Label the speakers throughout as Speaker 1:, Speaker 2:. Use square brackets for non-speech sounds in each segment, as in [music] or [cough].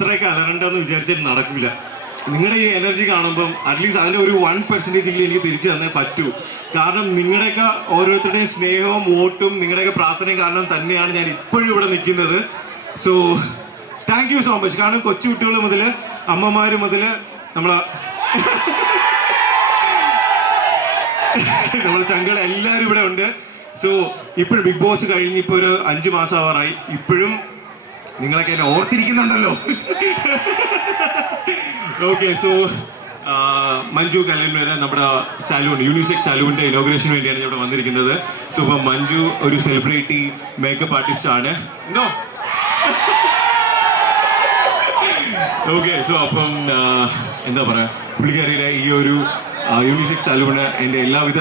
Speaker 1: എത്രയൊക്കെ അലറണ്ടെന്ന് വിചാരിച്ചിട്ട് നടക്കില്ല നിങ്ങളുടെ ഈ എനർജി കാണുമ്പം അറ്റ്ലീസ്റ്റ് അതിന്റെ ഒരു വൺ പെർസെന്റേജ് എങ്കിലും എനിക്ക് തിരിച്ചു തന്നേ പറ്റൂ. കാരണം നിങ്ങളുടെയൊക്കെ ഓരോരുത്തരുടെയും സ്നേഹവും വോട്ടും നിങ്ങളുടെയൊക്കെ പ്രാർത്ഥനയും കാരണം തന്നെയാണ് ഞാൻ ഇപ്പോഴും ഇവിടെ നിൽക്കുന്നത്. So thank you so much കാരണം കൊച്ചു കുട്ടികൾ മുതൽ അമ്മമാർ മുതൽ നമ്മളെ [laughs] നമ്മളെ ചങ്കൾ എല്ലാവരും ഇവിടെ ഉണ്ട്. സോ ഇപ്പോഴും ബിഗ് ബോസ് കഴിഞ്ഞ് ഇപ്പോൾ ഒരു അഞ്ച് മാസം ആവാറായി. ഇപ്പോഴും നിങ്ങളൊക്കെ എന്നെ ഓർത്തിരിക്കുന്നുണ്ടല്ലോ. ഓക്കെ സോ മഞ്ജു കല്ലൂര് നമ്മുടെ സാലൂൺ യൂണിസെക് സാലൂണിന്റെ ഇനോഗ്രേഷന് വേണ്ടിയാണ് ഇവിടെ വന്നിരിക്കുന്നത്. സോ ഇപ്പം മഞ്ജു ഒരു സെലിബ്രിറ്റി മേക്കപ്പ് ആർട്ടിസ്റ്റ് ആണ്. നോ ഓക്കെ സോ അപ്പം എന്താ പറയാ പുള്ളിക്കാരിയുടെ ഈ ഒരു യൂണിസെക് സാലൂണ് എന്റെ എല്ലാവിധ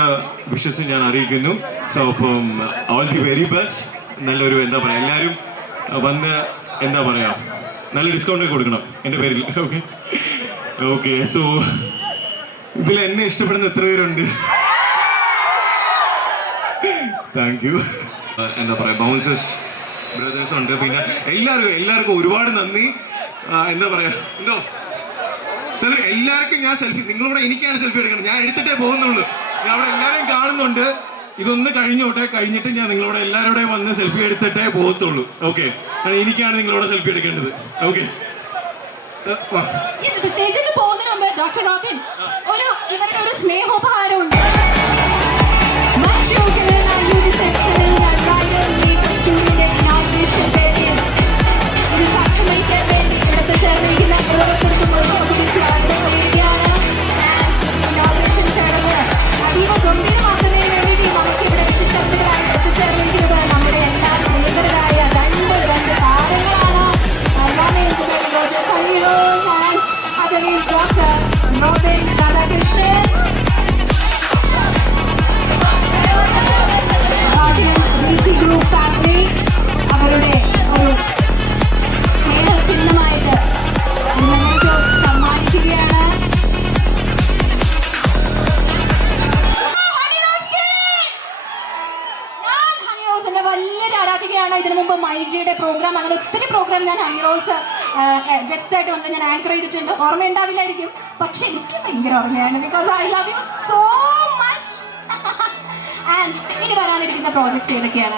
Speaker 1: വിഷസും ഞാൻ അറിയിക്കുന്നു. സോ അപ്പം ഓൾ ദി വെരി ബെസ്റ്റ് നല്ലൊരു എന്താ പറയാ എല്ലാവരും വന്ന് എന്താ പറയാ? നല്ല ഡിസ്കൗണ്ട് കൊടുക്കണം എന്റെ പേരിൽ. ഓക്കെ ഓക്കെ സോ ഇതിൽ എന്നെ ഇഷ്ടപ്പെടുന്ന എത്ര പേരുണ്ട്? താങ്ക് യു എന്താ പറയാ ബൗൺസേഴ്സ് ബ്രദേഴ്സ് ഉണ്ട്. പിന്നെ എല്ലാവർക്കും എല്ലാവർക്കും ഒരുപാട് നന്ദി. എന്താ പറയാ എന്തോ? സാർ എല്ലാവർക്കും ഞാൻ സെൽഫി നിങ്ങളിവിടെ എനിക്കാണ് സെൽഫി എടുക്കണം ഞാൻ എടുത്തിട്ടേ പോകുന്നുള്ളൂ. ഞാൻ അവിടെ എല്ലാവരെയും കാണുന്നുണ്ട്. ഇതൊന്ന് കഴിഞ്ഞോട്ടെ കഴിഞ്ഞിട്ട് ഞാൻ നിങ്ങളോട് എല്ലാവരോടെയും വന്ന് സെൽഫി എടുത്തിട്ടേ പോകത്തുള്ളൂ. ഓക്കെ കാരണം എനിക്കാണ് നിങ്ങളോട് സെൽഫി എടുക്കേണ്ടത്. ഓക്കെ
Speaker 2: ഡോക്ടർ റോബിൻ ഒരു ഒരു സ്നേഹോപഹാരമുണ്ട് ആരാധികയാണ് ഇതിനു മുമ്പ് മൈജിയുടെ പ്രോഗ്രാം അങ്ങനെ ഒത്തിരി പ്രോഗ്രാം ഞാൻ ഹണി റോസ് ഗസ്റ്റ് ആയിട്ട് വന്നിട്ട് ഞാൻ ആങ്കർ ചെയ്തിട്ടുണ്ട്. ഓർമ്മ ഉണ്ടാവില്ലായിരിക്കും പക്ഷെ എനിക്ക് ഭയങ്കര ഓർമ്മയാണ്. Because I love you so much and ഇനി വരാനിരിക്കുന്ന പ്രോജക്ട്സ് ഏതൊക്കെയാണ്?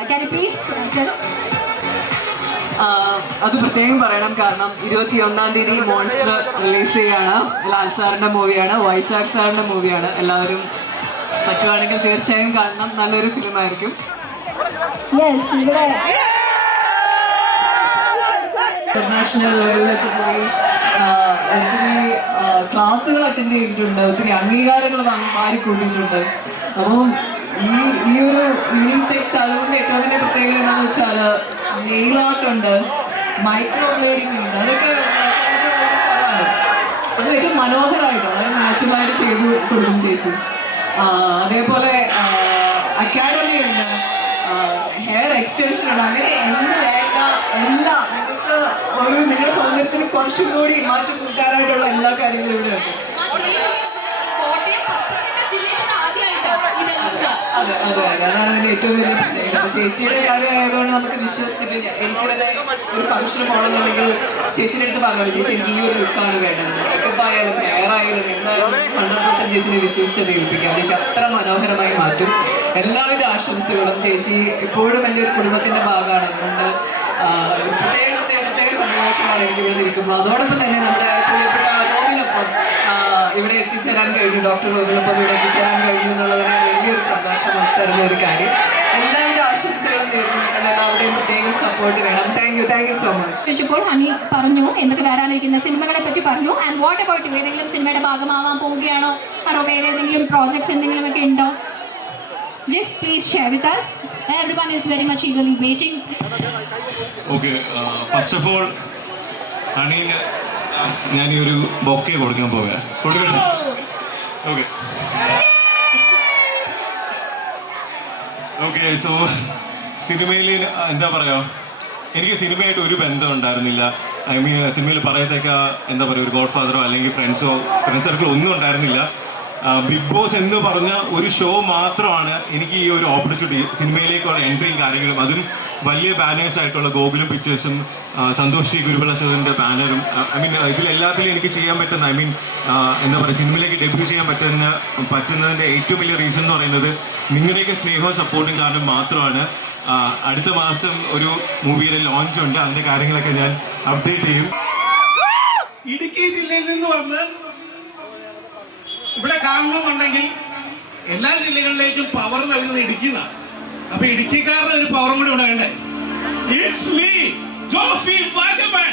Speaker 3: ആഹ് അത് പ്രത്യേകം പറയണം. കാരണം ഇരുപത്തി ഒന്നാം തീയതി മോൺസ്റ്റർ റിലീസ് ചെയ്യാണ്. ലാൽ സാറിന്റെ മൂവിയാണ് വൈശാഖ് സാറിന്റെ മൂവിയാണ്. എല്ലാവരും പറ്റുവാണെങ്കിൽ തീർച്ചയായും കാണണം. നല്ലൊരു ഫിലിമായിരിക്കും
Speaker 2: യെസ് ഇവിടെ
Speaker 3: ഇന്റർനാഷണൽ ലെവലിലൊക്കെ പോയി. ഒത്തിരി ക്ലാസ്സുകൾ അറ്റൻഡ് ചെയ്തിട്ടുണ്ട്. ഒത്തിരി അംഗീകാരങ്ങൾ മാറിക്കൂട്ടിയിട്ടുണ്ട് അപ്പം ഈ ഈ ഒരു യൂണിസെക്സ് അതുകൊണ്ട് ഏറ്റവും വലിയ പ്രത്യേകത എന്താണെന്ന് വെച്ചാൽ നെയിൽ ആർട്ട് ഉണ്ട്. മൈക്രോ ബ്ലേഡിംഗ് ഉണ്ട്. അതൊക്കെ ഏറ്റവും അത് ഏറ്റവും മനോഹരമായിട്ട് വളരെ നാച്ചുറലായിട്ട് ചെയ്തു കൊടുക്കും ചേച്ചി. അതേപോലെ ഹെയർ എക്സ്റ്റൻഷൻ അങ്ങനെ എന്ത് വേണ്ട എല്ലാം നിങ്ങൾക്ക് ഒരു നിങ്ങളുടെ സൗന്ദര്യത്തിന് കുറച്ചും കൂടി മാറ്റി കൂട്ടാനായിട്ടുള്ള എല്ലാ കാര്യങ്ങളും ഇവിടെ ഉണ്ട്. അതെ അതെ അതെ. അതാണ് അതിന്റെ ഏറ്റവും വലിയ പ്രത്യേകത. ചേച്ചിയുടെ കാര്യം ആയതുകൊണ്ട് നമുക്ക് വിശ്വസിച്ചിട്ട് എനിക്ക് തന്നെ ഒരു ഫംഗ്ഷൻ പോകണമെന്നുണ്ടെങ്കിൽ ചേച്ചിയുടെ അടുത്ത് പറഞ്ഞു ചേച്ചി എനിക്ക് ഈ ഒരു ലുക്കാണ് വേണ്ടത്. മേക്കപ്പ് ആയാലും ഹെയർ ആയാലും എന്തായാലും ഹൺഡ്രഡ് പെർസെന്റ് ചേച്ചിനെ വിശ്വസിച്ചത് ഏൽപ്പിക്കാം. ചേച്ചി അത്ര മനോഹരമായി മാറ്റും. എല്ലാവിധ ആശംസകളും. ചേച്ചി ഇപ്പോഴും എന്റെ ഒരു കുടുംബത്തിന്റെ ഭാഗമാണ്. അതുകൊണ്ട് പ്രത്യേക പ്രത്യേക പ്രത്യേക സന്തോഷമാണ് എനിക്ക് ഇവിടെ ഇരിക്കുമ്പോൾ. അതോടൊപ്പം തന്നെ നമ്മുടെ പ്രിയപ്പെട്ട റോബിനൊപ്പം ഇവിടെ എത്തിച്ചേരാൻ കഴിഞ്ഞു. ഡോക്ടർ റോബിനൊപ്പം ഇവിടെ എത്തിച്ചേരാൻ കഴിഞ്ഞു എന്നുള്ളതിന് വലിയൊരു സന്തോഷം തരുന്ന ഒരു കാര്യം. എല്ലാവിധ ആശംസകളും നേരുന്നു. എല്ലാവരുടെയും പ്രത്യേകം സപ്പോർട്ട് വേണം. Thank you thank you so much
Speaker 2: ചോദിച്ചപ്പോൾ ഹണി പറഞ്ഞു എന്തൊക്കെ വരാനിരിക്കുന്ന സിനിമകളെ പറ്റി പറഞ്ഞു. ആൻഡ് വാട്ട് അബൌട്ട് യു ഏതെങ്കിലും സിനിമയുടെ ഭാഗമാവാൻ പോവുകയാണോ? അതോ വേറെ ഏതെങ്കിലും പ്രോജക്ട്സ് എന്തെങ്കിലും ഒക്കെ ഉണ്ടോ? Just please share with us. Everyone is very much eagerly waiting.
Speaker 1: Okay first of all ഹണീന് ഞാൻ ഈ ഒരു ബൊക്കെ കൊടുക്കാൻ പോവുക കൊടുക്കട്ടെ? ഓക്കെ ഓക്കെ സോ സിനിമയിൽ എന്താ പറയുക എനിക്ക് സിനിമയായിട്ട് ഒരു ബന്ധം ഉണ്ടായിരുന്നില്ല. ഐ മീൻ സിനിമയിൽ പറയത്തേക്ക എന്താ പറയുക ഒരു ഗോഡ് ഫാദറോ അല്ലെങ്കിൽ ഫ്രണ്ട്സോ ഫ്രണ്ട് സർക്കിൾ ഒന്നും ഉണ്ടായിരുന്നില്ല. ബിഗ് ബോസ് എന്ന് പറഞ്ഞ ഒരു ഷോ മാത്രമാണ് എനിക്ക് ഈ ഒരു ഓപ്പർച്യൂണിറ്റി സിനിമയിലേക്കുള്ള എൻട്രിയും കാര്യങ്ങളും അതും വലിയ ബാനേഴ്സ് ആയിട്ടുള്ള ഗോകുലും പിക്ചേഴ്സും സന്തോഷ് ശ്രീ ഗുരുപ്രസാദിന്റെ ബാനറും ഐ മീൻ ഇതിലെല്ലാത്തിലും എനിക്ക് ചെയ്യാൻ പറ്റുന്ന ഐ മീൻ എന്താ പറയുക സിനിമയിലേക്ക് ഡെബ്യൂ ചെയ്യാൻ പറ്റുന്ന പറ്റുന്നതിന്റെ ഏറ്റവും വലിയ റീസൺ എന്ന് പറയുന്നത് നിങ്ങളുടെയൊക്കെ സ്നേഹവും സപ്പോർട്ടും കാരണം മാത്രമാണ് അടുത്ത മാസം ഒരു മൂവിയുടെ ലോഞ്ച് ഉണ്ട്. അതിന്റെ കാര്യങ്ങളൊക്കെ ഞാൻ അപ്ഡേറ്റ് ചെയ്യും.
Speaker 4: ഇടുക്കി ജില്ലയിൽ നിന്ന് വന്ന് ഇവിടെ കാണണമെന്നുണ്ടെങ്കിൽ എല്ലാ ജില്ലകളിലേക്കും പവർ നൽകുന്ന ഇടുക്കിന്നാണ് അപ്പൊ ഇടുക്കിക്കാരുടെ ഒരു പവറും കൂടി ഇവിടെ വേണ്ടേ. ജോഫി വാഗമൺ